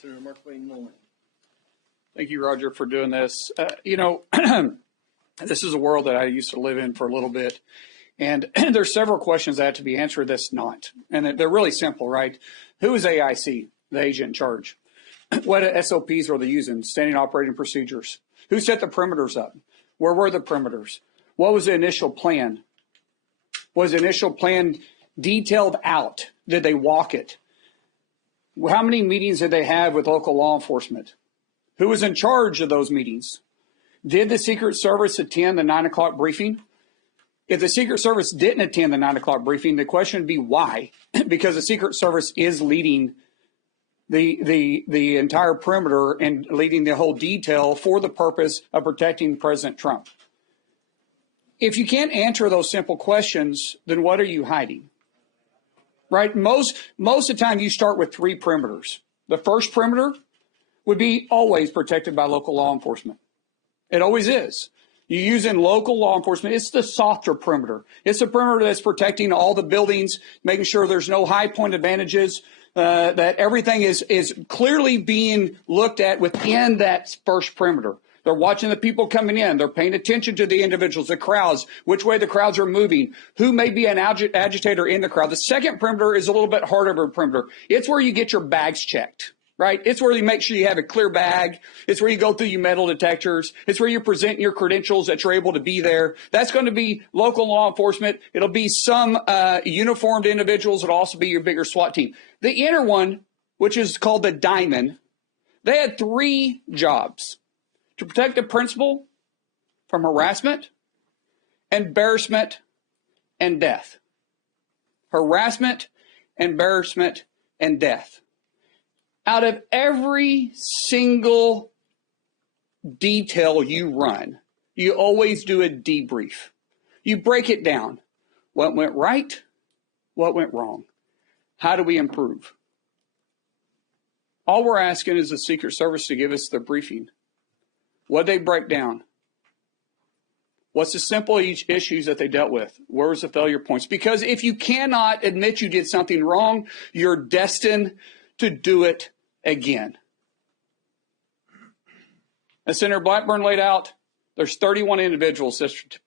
Senator Markwayne Mullin. Thank you, Roger, for doing this. This is a world that I used to live in for a little bit. And there's several questions that have to be answered that's not. And they're really simple, right? Who is AIC, the agent in charge? What SOPs are they using? Standing operating procedures. Who set the perimeters up? Where were the perimeters? What was the initial plan? Was the initial plan detailed out? Did they walk it? How many meetings did they have with local law enforcement? Who was in charge of those meetings? Did the Secret Service attend the 9 o'clock briefing? If the Secret Service didn't attend the 9 o'clock briefing, the question would be why? Because the Secret Service is leading the entire perimeter and leading the whole detail for the purpose of protecting President Trump. If you can't answer those simple questions, then what are you hiding? Right? Most of the time you start with 3 perimeters. The first perimeter would be always protected by local law enforcement. It always is. You use in local law enforcement, it's the softer perimeter. It's the perimeter that's protecting all the buildings, making sure there's no high point advantages, that everything is clearly being looked at within that first perimeter. They're watching the people coming in. They're paying attention to the individuals, the crowds, which way the crowds are moving, who may be an agitator in the crowd. The second perimeter is a little bit harder of a perimeter. It's where you get your bags checked. Right? It's where you make sure you have a clear bag. It's where you go through your metal detectors. It's where you present your credentials that you're able to be there. That's going to be local law enforcement. It'll be some uniformed individuals. It'll also be your bigger SWAT team. The inner one, which is called the diamond, they had 3 jobs: to protect the principal from harassment, embarrassment, and death. Harassment, embarrassment, and death. Out of every single detail you run, you always do a debrief. You break it down. What went right? What went wrong? How do we improve? All we're asking is the Secret Service to give us the briefing. What did they break down? What's the simple issues that they dealt with? Where was the failure points? Because if you cannot admit you did something wrong, you're destined to do it again. As Senator Blackburn laid out, there's 31 individuals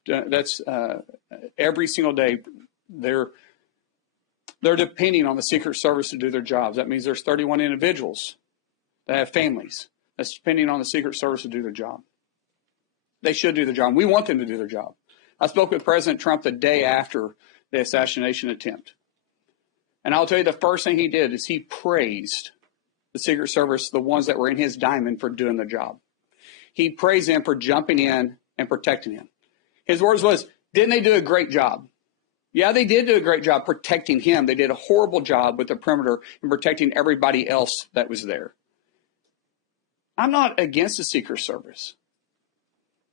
that's every single day they're depending on the Secret Service to do their jobs. That means there's 31 individuals that have families that's depending on the Secret Service to do their job. They should do their job. We want them to do their job. I spoke with President Trump the day after the assassination attempt. And I'll tell you, the first thing he did is he praised the Secret Service, the ones that were in his diamond, for doing the job. He praised them for jumping in and protecting him. His words was, didn't they do a great job? Yeah, they did do a great job protecting him. They did a horrible job with the perimeter and protecting everybody else that was there. I'm not against the Secret Service,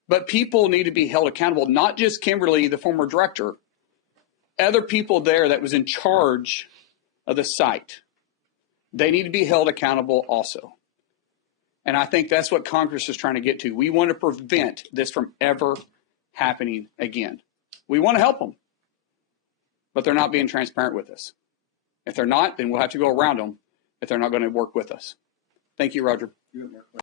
but people need to be held accountable, not just Kimberly, the former director, other people there that was in charge of the site. They need to be held accountable also. And I think that's what Congress is trying to get to. We want to prevent this from ever happening again. We want to help them, but they're not being transparent with us. If they're not, then we'll have to go around them if they're not going to work with us. Thank you, Roger.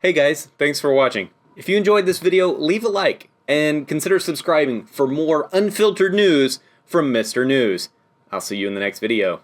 Hey guys, thanks for watching. If you enjoyed this video, leave a like and consider subscribing for more unfiltered news from Mr. News. I'll see you in the next video.